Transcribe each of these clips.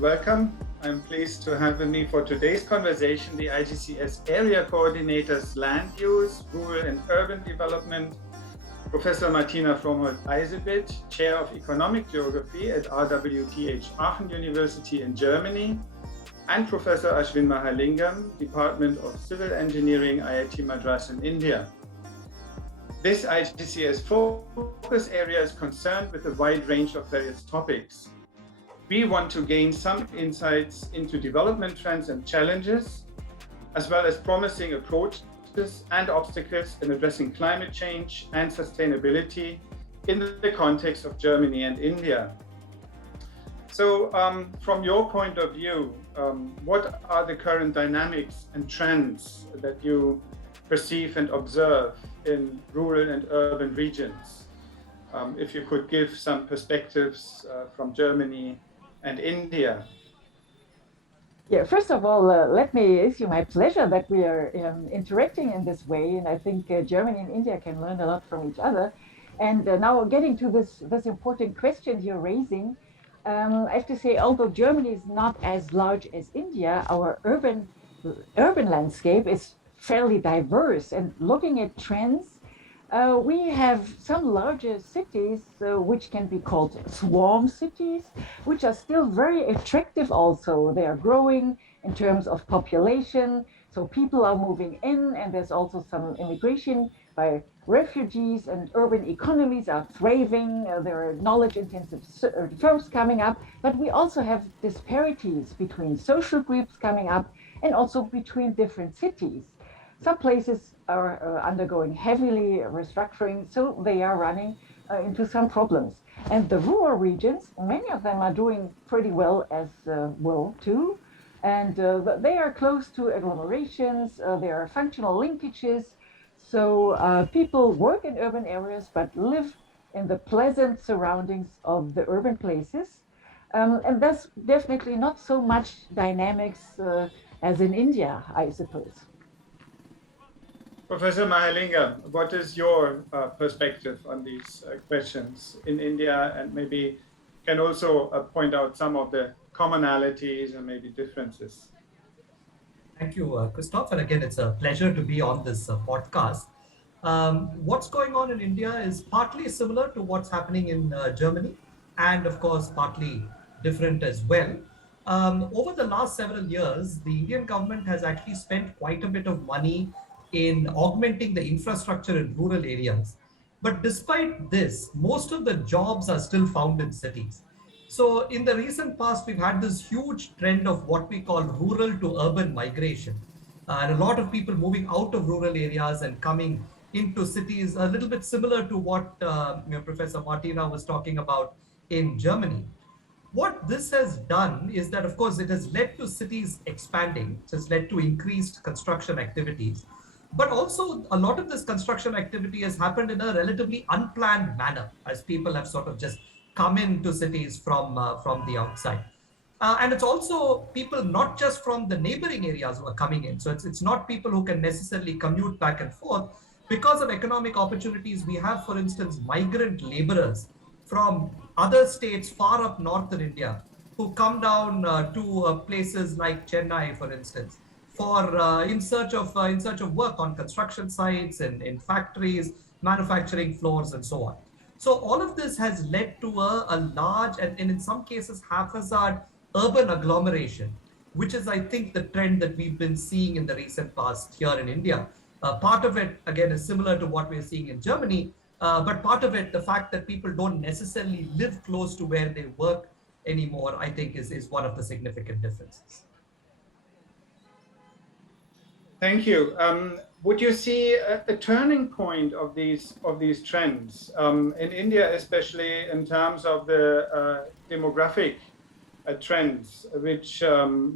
welcome. I'm pleased to have with me for today's conversation the IGCS Area Coordinators Land Use, Rural and Urban Development, Professor Martina Fromhold-Eisebit, Chair of Economic Geography at RWTH Aachen University in Germany, and Professor Ashwin Mahalingam, Department of Civil Engineering, IIT Madras in India. This IGCS focus area is concerned with a wide range of various topics. We want to gain some insights into development trends and challenges, as well as promising approaches and obstacles in addressing climate change and sustainability in the context of Germany and India. So from your point of view, what are the current dynamics and trends that you perceive and observe in rural and urban regions? If you could give some perspectives from Germany and India. Yeah, first of all, let me issue my pleasure that we are interacting in this way, and I think Germany and India can learn a lot from each other. And now getting to this important question you're raising, I have to say, although Germany is not as large as India, our urban landscape is fairly diverse. And looking at trends, we have some larger cities, which can be called swarm cities, which are still very attractive also. They are growing in terms of population, so people are moving in, and there's also some immigration by refugees, and urban economies are thriving. There are knowledge-intensive firms coming up, but we also have disparities between social groups coming up and also between different cities. Some places are undergoing heavily restructuring, so they are running into some problems. And the rural regions, many of them are doing pretty well as well too. And they are close to agglomerations, there are functional linkages. So people work in urban areas, but live in the pleasant surroundings of the urban places. And that's definitely not so much dynamics as in India, I suppose. Professor Mahalingam, what is your perspective on these questions in India, and maybe can also point out some of the commonalities and maybe differences? Thank you, Christoph. And again, it's a pleasure to be on this podcast. What's going on in India is partly similar to what's happening in Germany, and of course, partly different as well. Over the last several years, the Indian government has actually spent quite a bit of money in augmenting the infrastructure in rural areas. But despite this, most of the jobs are still found in cities. So in the recent past, we've had this huge trend of what we call rural to urban migration. And a lot of people moving out of rural areas and coming into cities, a little bit similar to what Professor Martina was talking about in Germany. What this has done is that, of course, it has led to cities expanding. It has led to increased construction activities. But also, a lot of this construction activity has happened in a relatively unplanned manner, as people have sort of just come into cities from the outside. And it's also people not just from the neighboring areas who are coming in. So it's not people who can necessarily commute back and forth. Because of economic opportunities, we have, for instance, migrant laborers from other states far up north in India who come down to places like Chennai, for instance, for in search of work on construction sites and in factories, manufacturing floors, and so on. So all of this has led to a large and in some cases haphazard urban agglomeration, which is, I think, the trend that we've been seeing in the recent past here in India. Part of it, again, is similar to what we're seeing in Germany, but part of it, the fact that people don't necessarily live close to where they work anymore, I think is one of the significant differences. Thank you. Would you see a turning point of these trends in India, especially in terms of the demographic trends, which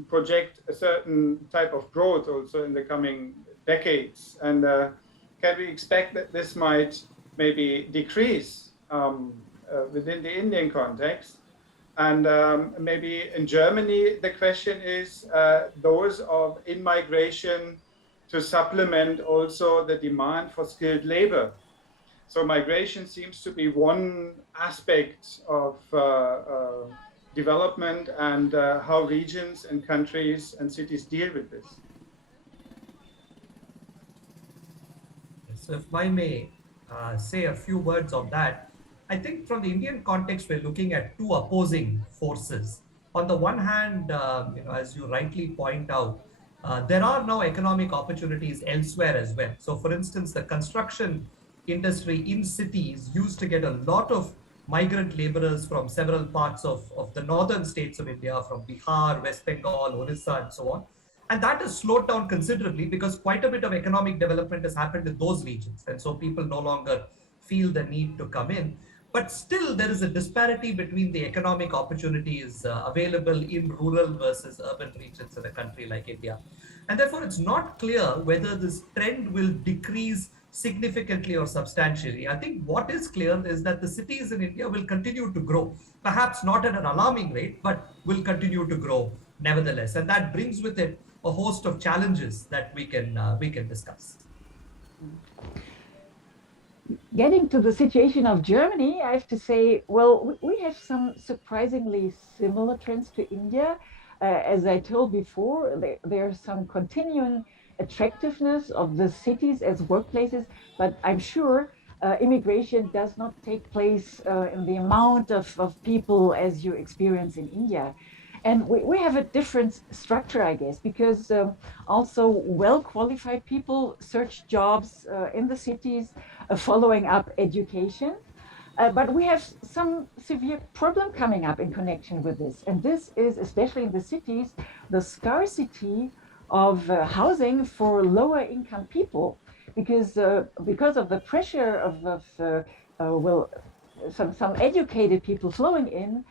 project a certain type of growth also in the coming decades? And can we expect that this might maybe decrease within the Indian context? And maybe in Germany, the question is those of in-migration to supplement also the demand for skilled labor. So migration seems to be one aspect of development and how regions and countries and cities deal with this. So if I may say a few words on that, I think from the Indian context, we're looking at two opposing forces. On the one hand, as you rightly point out, there are now economic opportunities elsewhere as well. So for instance, the construction industry in cities used to get a lot of migrant laborers from several parts of the northern states of India, from Bihar, West Bengal, Orissa, and so on. And that has slowed down considerably because quite a bit of economic development has happened in those regions. And so people no longer feel the need to come in. But still, there is a disparity between the economic opportunities available in rural versus urban regions in a country like India. And therefore, it's not clear whether this trend will decrease significantly or substantially. I think what is clear is that the cities in India will continue to grow, perhaps not at an alarming rate, but will continue to grow nevertheless. And that brings with it a host of challenges that we can discuss. Getting to the situation of Germany, I have to say, well, we have some surprisingly similar trends to India. As I told before, there's some continuing attractiveness of the cities as workplaces, but I'm sure immigration does not take place in the amount of people as you experience in India. And we have a different structure, I guess, because also well-qualified people search jobs in the cities, following up education. But we have some severe problem coming up in connection with this. And this is, especially in the cities, the scarcity of housing for lower income people, because of the pressure of some educated people flowing in,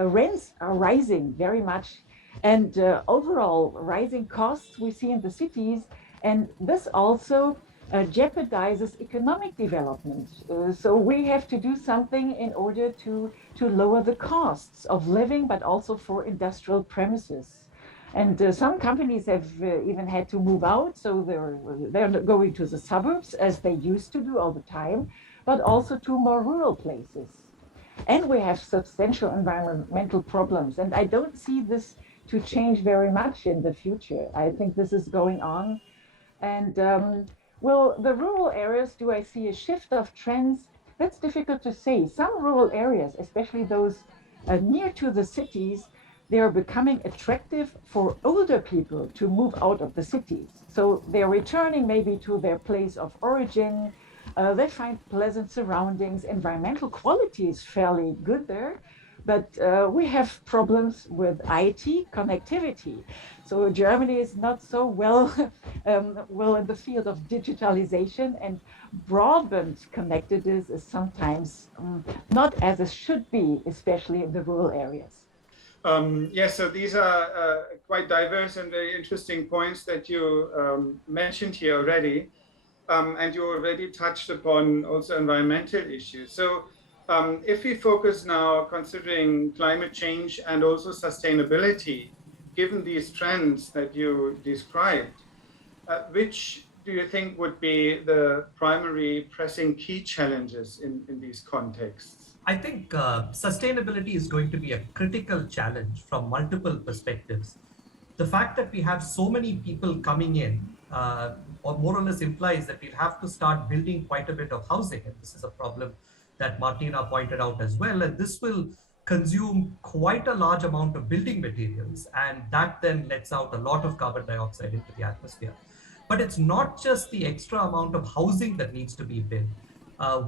rents are rising very much, and overall rising costs we see in the cities, and this also jeopardizes economic development. So we have to do something in order to lower the costs of living, but also for industrial premises. And some companies have even had to move out, so they're going to the suburbs as they used to do all the time, but also to more rural places. And we have substantial environmental problems. And I don't see this to change very much in the future. I think this is going on. And well, the rural areas, do I see a shift of trends? That's difficult to say. Some rural areas, especially those near to the cities, they are becoming attractive for older people to move out of the cities. So they're returning maybe to their place of origin. They find pleasant surroundings. Environmental quality is fairly good there, but we have problems with IT connectivity. So Germany is not so well in the field of digitalization, and broadband connectedness is sometimes not as it should be, especially in the rural areas. Yes, so these are quite diverse and very interesting points that you mentioned here already. And you already touched upon also environmental issues. So if we focus now considering climate change and also sustainability, given these trends that you described, which do you think would be the primary pressing key challenges in these contexts? I think sustainability is going to be a critical challenge from multiple perspectives. The fact that we have so many people coming in, or more or less implies that we'll have to start building quite a bit of housing. And this is a problem that Martina pointed out as well. And this will consume quite a large amount of building materials. And that then lets out a lot of carbon dioxide into the atmosphere. But it's not just the extra amount of housing that needs to be built.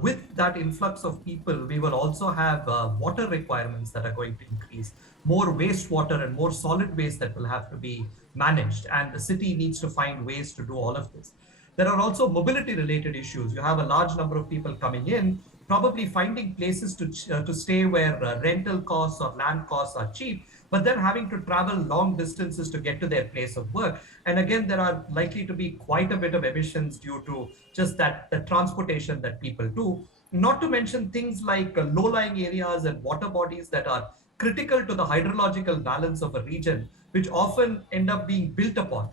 With that influx of people, we will also have water requirements that are going to increase, more wastewater and more solid waste that will have to be managed. And the city needs to find ways to do all of this. There are also mobility related issues. You have a large number of people coming in, probably finding places to stay where rental costs or land costs are cheap, but then having to travel long distances to get to their place of work. And again, there are likely to be quite a bit of emissions due to just the transportation that people do. Not to mention things like low-lying areas and water bodies that are critical to the hydrological balance of a region, which often end up being built upon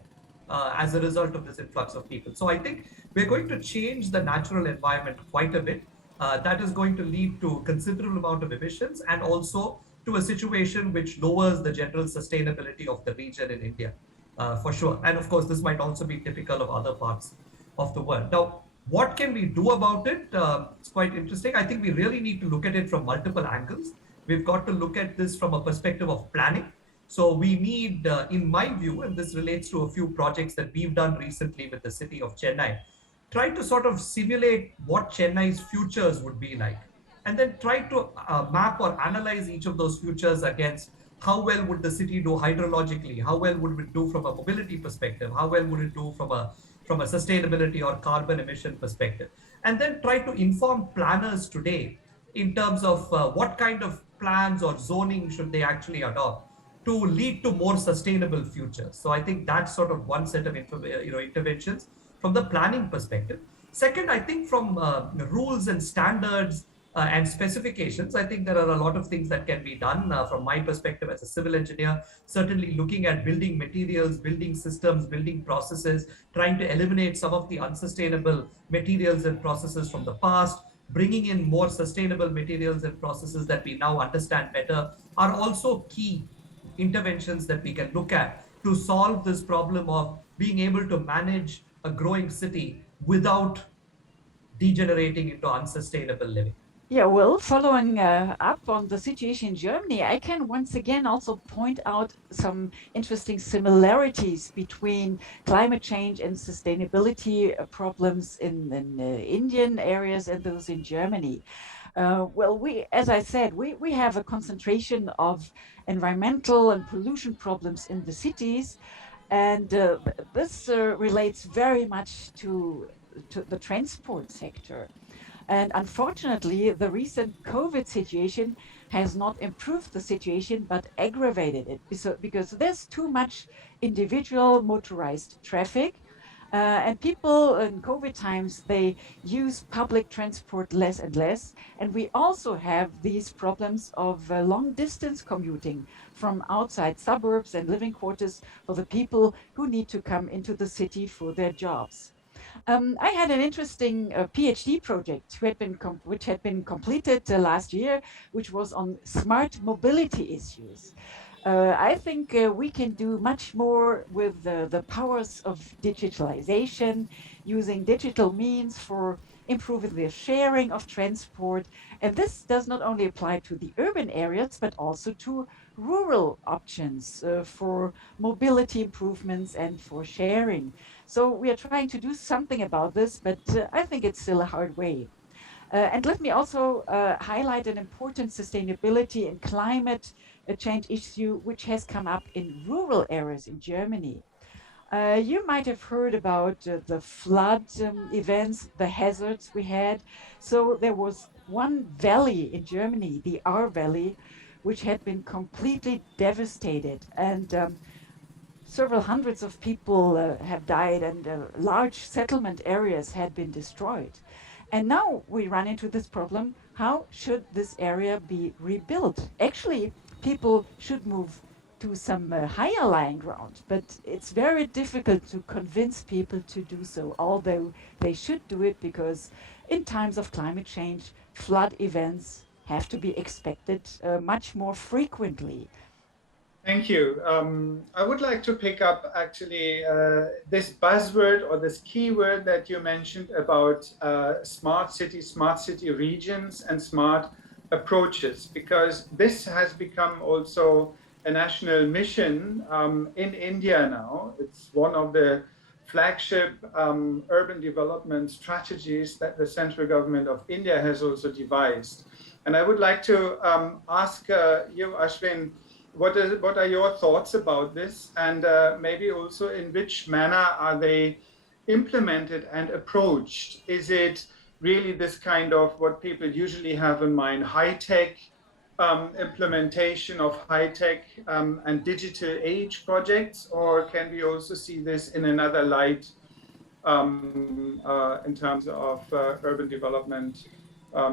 as a result of this influx of people. So I think we're going to change the natural environment quite a bit. That is going to lead to considerable amount of emissions and also to a situation which lowers the general sustainability of the region in India, for sure. And of course, this might also be typical of other parts of the world. Now, what can we do about it? It's quite interesting. I think we really need to look at it from multiple angles. We've got to look at this from a perspective of planning. So we need, in my view, and this relates to a few projects that we've done recently with the city of Chennai, try to sort of simulate what Chennai's futures would be like, and then try to map or analyze each of those futures against how well would the city do hydrologically, how well would it do from a mobility perspective, how well would it do from a sustainability or carbon emission perspective, and then try to inform planners today in terms of what kind of plans or zoning should they actually adopt to lead to more sustainable futures. So I think that's sort of one set of interventions from the planning perspective. Second, I think from rules and standards and specifications, I think there are a lot of things that can be done from my perspective as a civil engineer, certainly looking at building materials, building systems, building processes, trying to eliminate some of the unsustainable materials and processes from the past, bringing in more sustainable materials and processes that we now understand better are also key interventions that we can look at to solve this problem of being able to manage a growing city without degenerating into unsustainable living. Yeah, well, following up on the situation in Germany, I can once again also point out some interesting similarities between climate change and sustainability problems in Indian areas and those in Germany. Well, as I said, we have a concentration of environmental and pollution problems in the cities, and this relates very much to the transport sector. And unfortunately, the recent COVID situation has not improved the situation, but aggravated it because there's too much individual motorized traffic. And people in COVID times, they use public transport less and less. And we also have these problems of long distance commuting from outside suburbs and living quarters for the people who need to come into the city for their jobs. I had an interesting PhD project which had been completed last year, which was on smart mobility issues. I think we can do much more with the powers of digitalization, using digital means for improving the sharing of transport. And this does not only apply to the urban areas, but also to rural options for mobility improvements and for sharing. So we are trying to do something about this, but I think it's still a hard way. And let me also highlight an important sustainability and climate change issue which has come up in rural areas in Germany. You might have heard about the flood events, the hazards we had. So there was one valley in Germany, the Ahr Valley, which had been completely devastated, and several hundreds of people have died, and large settlement areas had been destroyed. And now we run into this problem. How should this area be rebuilt? Actually, people should move to some higher lying ground, but it's very difficult to convince people to do so, although they should do it because in times of climate change, flood events have to be expected much more frequently. Thank you. I would like to pick up actually this buzzword or this keyword that you mentioned about smart city regions and smart approaches, because this has become also a national mission in India now. It's one of the flagship urban development strategies that the central government of India has also devised. And I would like to ask you, Ashwin, what are your thoughts about this, and maybe also in which manner are they implemented and approached? Is it really this kind of what people usually have in mind, high-tech implementation of high-tech and digital age projects, or can we also see this in another light in terms of urban development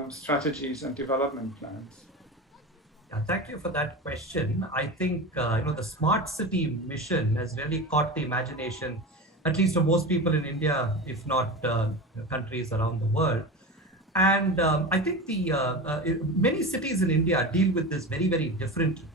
strategies and development plans? Thank you for that question. I think the smart city mission has really caught the imagination, at least for most people in India, if not countries around the world. And I think many cities in India deal with this very, very differently.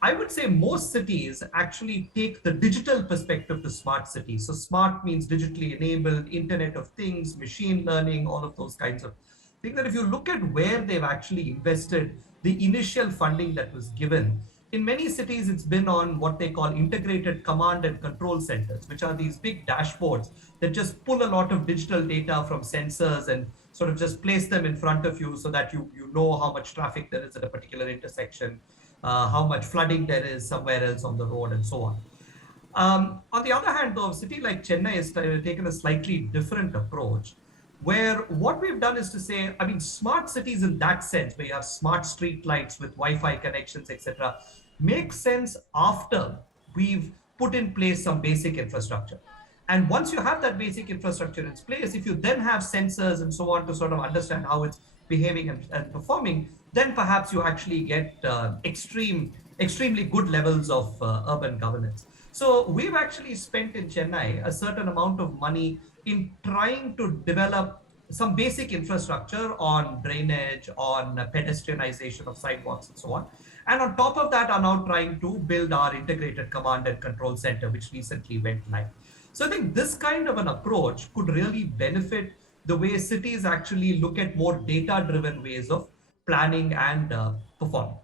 I would say most cities actually take the digital perspective to smart cities. So smart means digitally enabled, Internet of Things, machine learning, all of those kinds of things. That if you look at where they've actually invested the initial funding that was given, in many cities, it's been on what they call integrated command and control centers, which are these big dashboards that just pull a lot of digital data from sensors and sort of just place them in front of you so that you know how much traffic there is at a particular intersection, how much flooding there is somewhere else on the road, and so on. On the other hand, though, a city like Chennai has taken a slightly different approach, where what we've done is to say, I mean, smart cities in that sense, where you have smart street lights with Wi-Fi connections, etc., make sense after we've put in place some basic infrastructure. And once you have that basic infrastructure in place, if you then have sensors and so on to sort of understand how it's behaving and performing, then perhaps you actually get extremely good levels of urban governance. So we've actually spent in Chennai a certain amount of money in trying to develop some basic infrastructure on drainage, on pedestrianization of sidewalks and so on. And on top of that are now trying to build our integrated command and control center, which recently went live. So I think this kind of an approach could really benefit the way cities actually look at more data-driven ways of planning and performing.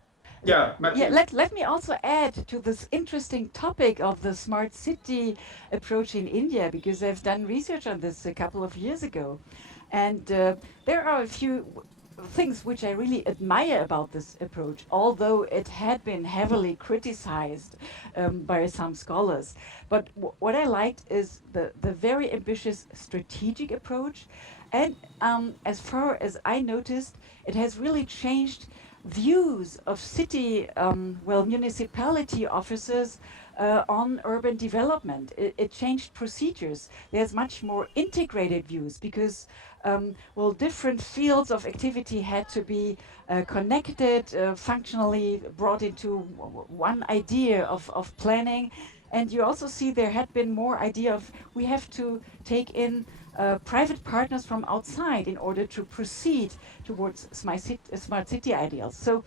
Yeah, Yeah, let me also add to this interesting topic of the smart city approach in India, because I've done research on this a couple of years ago. And there are a few things which I really admire about this approach, although it had been heavily criticized by some scholars. But what I liked is the very ambitious strategic approach. And as far as I noticed, it has really changed views of city, municipality officers on urban development. It changed procedures. There's much more integrated views because, different fields of activity had to be connected, functionally brought into one idea of planning. And you also see there had been more idea of we have to take in private partners from outside in order to proceed towards smart city ideals. So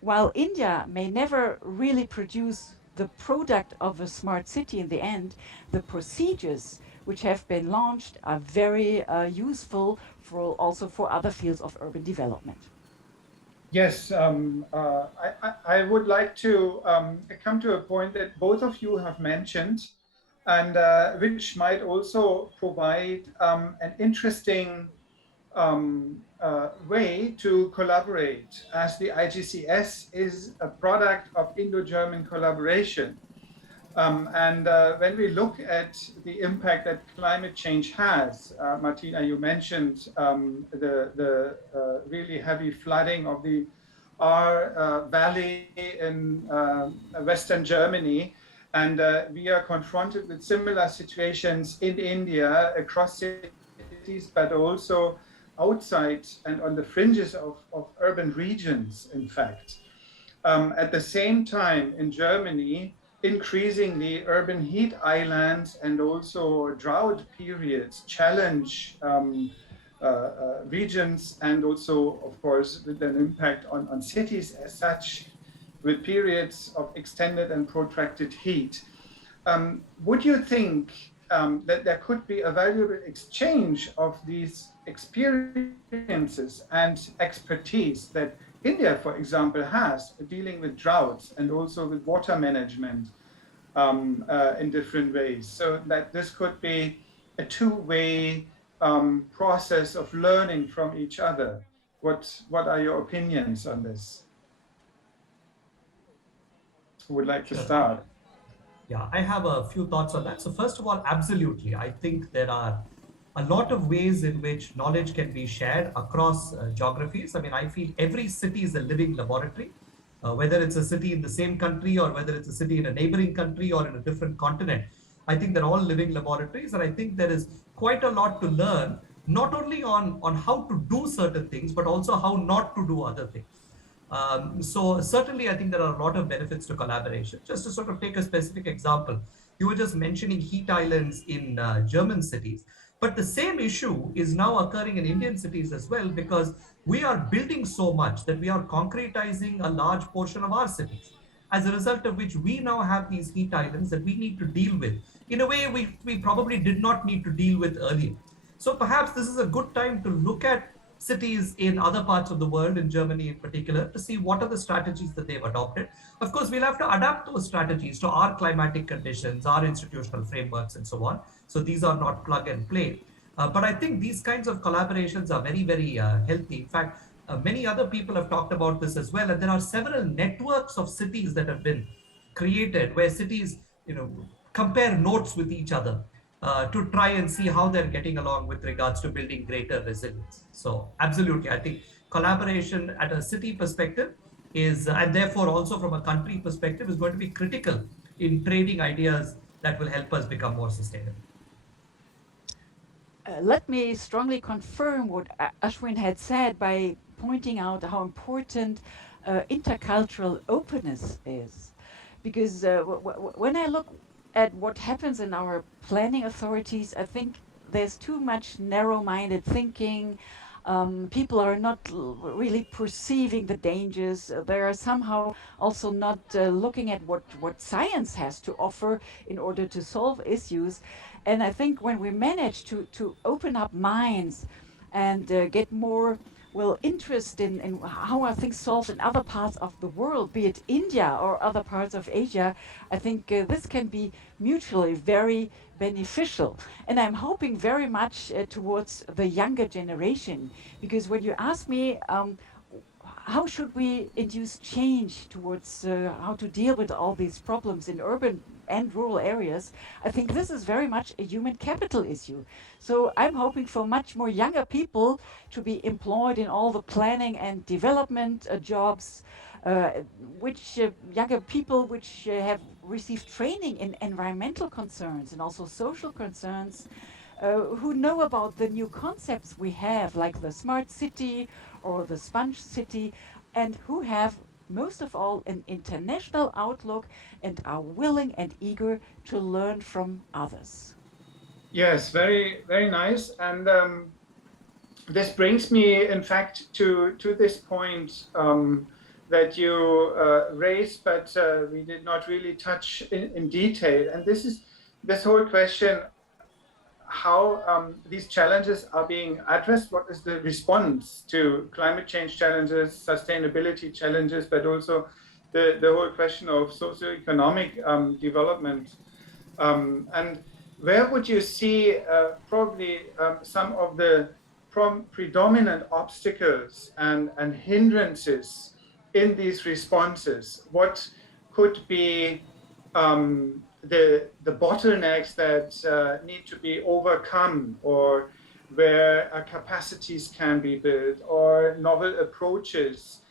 while India may never really produce the product of a smart city in the end, the procedures which have been launched are very useful also for other fields of urban development. Yes, I would like to come to a point that both of you have mentioned, and which might also provide an interesting way to collaborate, as the IGCS is a product of Indo-German collaboration. When we look at the impact that climate change has, Martina, you mentioned the really heavy flooding of the Ahr Valley in Western Germany. And we are confronted with similar situations in India, across cities, but also outside and on the fringes of urban regions, in fact. At the same time, in Germany, increasingly urban heat islands and also drought periods challenge regions, and also, of course, with an impact on cities as such, with periods of extended and protracted heat. Would you think that there could be a valuable exchange of these experiences and expertise that India, for example, has dealing with droughts and also with water management in different ways, so that this could be a two-way process of learning from each other? What are your opinions on this? Who would like to start? Yeah, I have a few thoughts on that. So first of all, absolutely. I think there are a lot of ways in which knowledge can be shared across geographies. I mean, I feel every city is a living laboratory, whether it's a city in the same country or whether it's a city in a neighboring country or in a different continent. I think they're all living laboratories, and I think there is quite a lot to learn, not only on how to do certain things, but also how not to do other things. So certainly, I think there are a lot of benefits to collaboration. Just to sort of take a specific example, you were just mentioning heat islands in German cities. But the same issue is now occurring in Indian cities as well, because we are building so much that we are concretizing a large portion of our cities. As a result of which, we now have these heat islands that we need to deal with in a way we probably did not need to deal with earlier. So perhaps this is a good time to look at cities in other parts of the world, in Germany in particular, to see what are the strategies that they've adopted. Of course, we'll have to adapt those strategies to our climatic conditions, our institutional frameworks, and so on. So these are not plug and play. But I think these kinds of collaborations are very, very healthy. In fact, many other people have talked about this as well. And there are several networks of cities that have been created where cities, compare notes with each other to try and see how they're getting along with regards to building greater resilience. So absolutely, I think collaboration at a city perspective is, and therefore also from a country perspective, is going to be critical in trading ideas that will help us become more sustainable. Let me strongly confirm what Ashwin had said by pointing out how important intercultural openness is. Because when I look at what happens in our planning authorities, I think there's too much narrow-minded thinking. People are not really perceiving the dangers. They are somehow also not looking at what science has to offer in order to solve issues. And I think when we manage to open up minds and get more interest in how are things solved in other parts of the world, be it India or other parts of Asia, I think this can be mutually very beneficial. And I'm hoping very much towards the younger generation, because when you ask me how should we induce change towards how to deal with all these problems in urban and rural areas, I think this is very much a human capital issue. So I'm hoping for much more younger people to be employed in all the planning and development jobs, which younger people which have received training in environmental concerns and also social concerns, who know about the new concepts we have, like the smart city or the sponge city, and who have most of all an international outlook and are willing and eager to learn from others. Yes, very, very nice. And this brings me, in fact, to this point that you raised, but we did not really touch in detail. And this is this whole question, how these challenges are being addressed. What is the response to climate change challenges, sustainability challenges, but also the whole question of socioeconomic development? And where would you see probably some of the predominant obstacles and hindrances in these responses? What could be the bottlenecks that need to be overcome, or where capacities can be built, or novel approaches,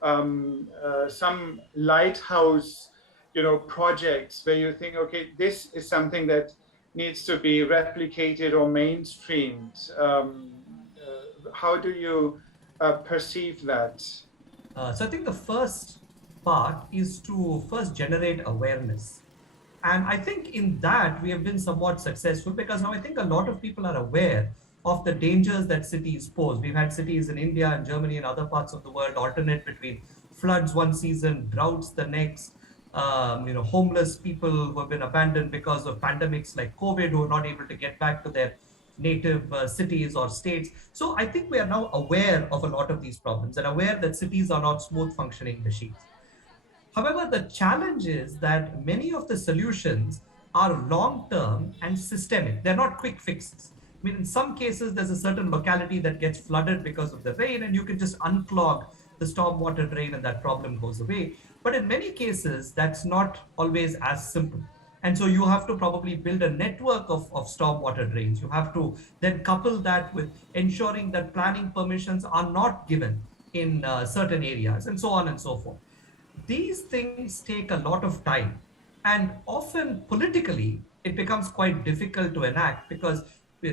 some lighthouse, projects where you think, okay, this is something that needs to be replicated or mainstreamed. How do you perceive that? So I think the first part is to first generate awareness. And I think in that we have been somewhat successful, because now I think a lot of people are aware of the dangers that cities pose. We've had cities in India and Germany and other parts of the world alternate between floods one season, droughts the next, homeless people who have been abandoned because of pandemics like COVID, who are not able to get back to their native cities or states. So I think we are now aware of a lot of these problems and aware that cities are not smooth functioning machines. However, the challenge is that many of the solutions are long-term and systemic. They're not quick fixes. I mean, in some cases, there's a certain locality that gets flooded because of the rain, and you can just unclog the stormwater drain and that problem goes away. But in many cases, that's not always as simple. And so you have to probably build a network of stormwater drains. You have to then couple that with ensuring that planning permissions are not given in certain areas, and so on and so forth. These things take a lot of time, and often politically it becomes quite difficult to enact, because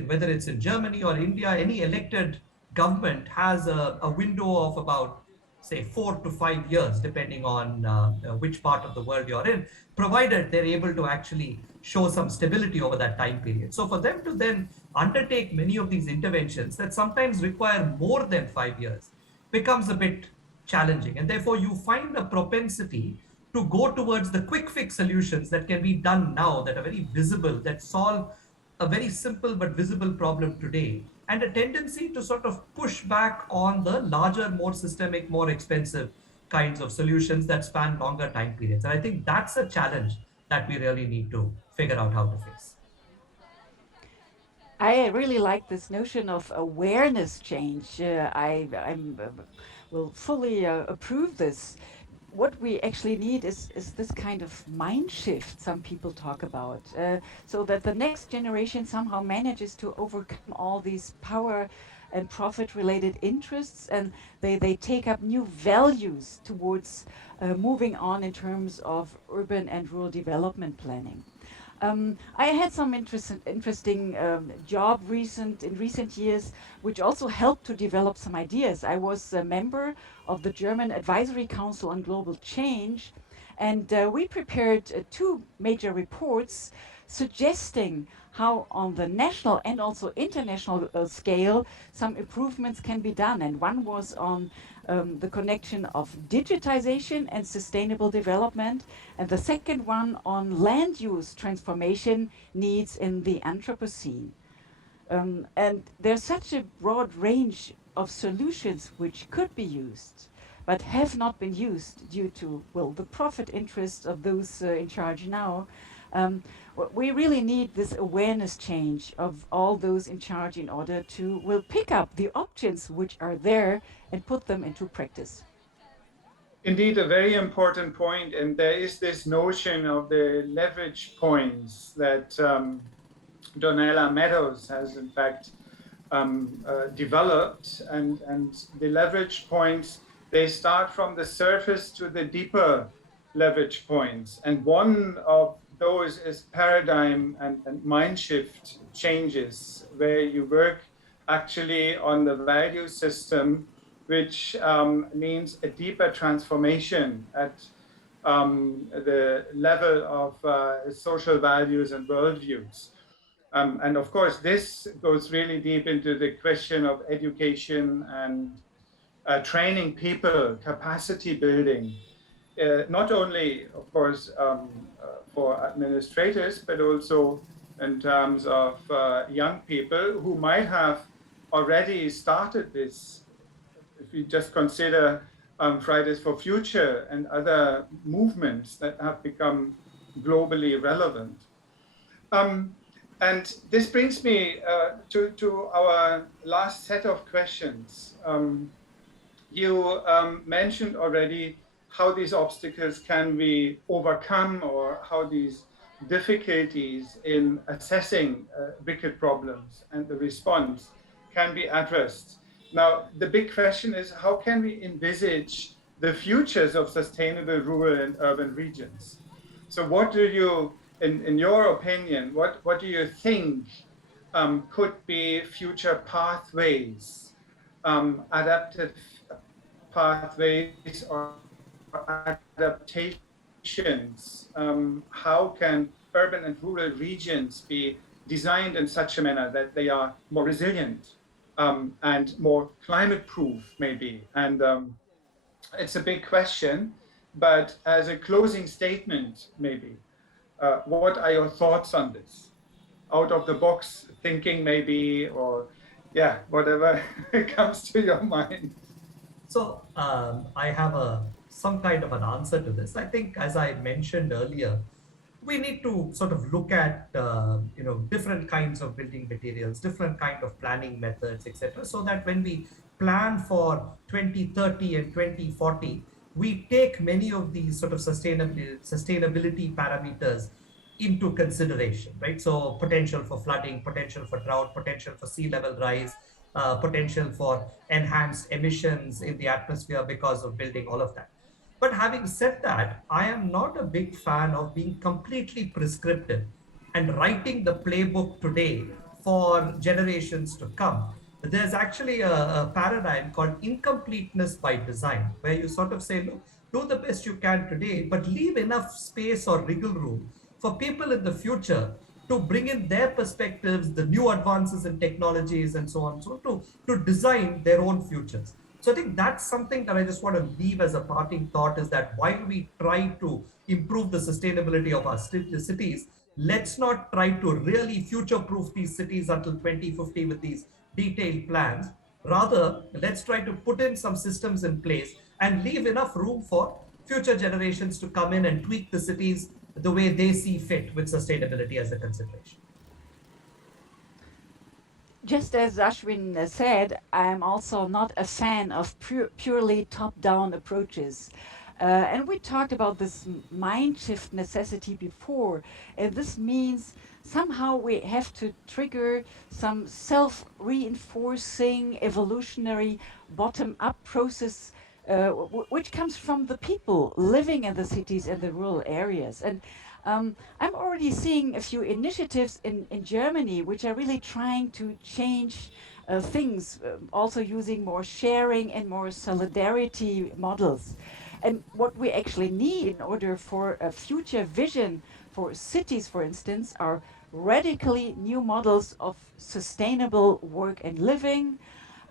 whether it's in Germany or India, any elected government has a window of about say 4 to 5 years, depending on which part of the world you're in, provided they're able to actually show some stability over that time period. So for them to then undertake many of these interventions that sometimes require more than 5 years becomes a bit challenging. And therefore you find a propensity to go towards the quick fix solutions that can be done now, that are very visible, that solve a very simple but visible problem today, and a tendency to sort of push back on the larger, more systemic, more expensive kinds of solutions that span longer time periods. And I think that's a challenge that we really need to figure out how to face. I really like this notion of awareness change. Will fully approve this. What we actually need is this kind of mind shift some people talk about, so that the next generation somehow manages to overcome all these power and profit related interests, and they take up new values towards moving on in terms of urban and rural development planning. I had some interesting job in recent years, which also helped to develop some ideas. I was a member of the German Advisory Council on Global Change, and we prepared two major reports suggesting how on the national and also international scale some improvements can be done. And one was on the connection of digitization and sustainable development, and the second one on land use transformation needs in the Anthropocene. And there's such a broad range of solutions which could be used, but have not been used due to, well, the profit interests of those in charge now. We really need this awareness change of all those in charge in order to, well, pick up the options which are there and put them into practice. Indeed, a very important point, and there is this notion of the leverage points that Donella Meadows has in fact developed, and the leverage points, they start from the surface to the deeper leverage points, and one of those is paradigm and mind shift changes, where you work actually on the value system, which means a deeper transformation at the level of social values and worldviews. And of course, this goes really deep into the question of education and training people, capacity building, not only, of course, for administrators, but also in terms of young people who might have already started this. If we just consider Fridays for Future and other movements that have become globally relevant. And this brings me to our last set of questions. You mentioned already how these obstacles can be overcome, or how these difficulties in assessing wicked problems and the response can be addressed. Now, the big question is, how can we envisage the futures of sustainable rural and urban regions? So what do you, in your opinion, what do you think could be future pathways, adaptive pathways or adaptations? How can urban and rural regions be designed in such a manner that they are more resilient and more climate proof, maybe? And it's a big question, but as a closing statement, maybe, what are your thoughts on this? Out of the box thinking, maybe, or yeah, whatever comes to your mind. So I have some kind of an answer to this. I think, as I mentioned earlier, we need to sort of look at different kinds of building materials, different kind of planning methods, etc., so that when we plan for 2030 and 2040, we take many of these sort of sustainability parameters into consideration, right? So potential for flooding, potential for drought, potential for sea level rise, potential for enhanced emissions in the atmosphere because of building, all of that. But having said that, I am not a big fan of being completely prescriptive and writing the playbook today for generations to come. there's actually a paradigm called incompleteness by design, where you sort of say, look, do the best you can today, but leave enough space or wriggle room for people in the future to bring in their perspectives, the new advances in technologies and so on, so to design their own futures. So I think that's something that I just want to leave as a parting thought, is that while we try to improve the sustainability of our cities, let's not try to really future-proof these cities until 2050 with these detailed plans. Rather, let's try to put in some systems in place and leave enough room for future generations to come in and tweak the cities the way they see fit, with sustainability as a consideration. Just as Ashwin said, I'm also not a fan of purely top-down approaches. And we talked about this mind shift necessity before. And this means somehow we have to trigger some self-reinforcing evolutionary bottom-up process, which comes from the people living in the cities and the rural areas. And I'm already seeing a few initiatives in Germany which are really trying to change things, also using more sharing and more solidarity models. And what we actually need in order for a future vision for cities, for instance, are radically new models of sustainable work and living,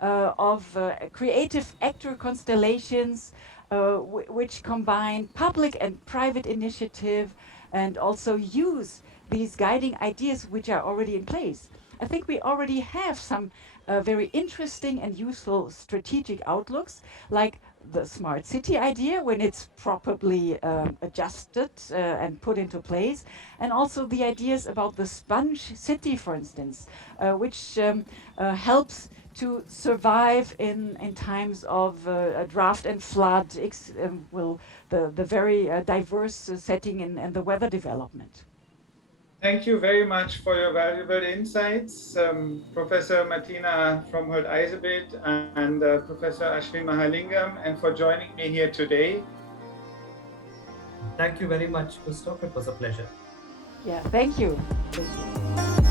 of creative actor constellations, which combine public and private initiative and also use these guiding ideas which are already in place. I think we already have some very interesting and useful strategic outlooks, like the smart city idea when it's properly adjusted and put into place, and also the ideas about the sponge city, for instance, which helps to survive in times of drought and flood, the very diverse setting and the weather development. Thank you very much for your valuable insights, Professor Martina Fromhold-Eisebeth and Professor Ashwin Mahalingam, and for joining me here today. Thank you very much, Christoph. It was a pleasure. Yeah, thank you. Thank you.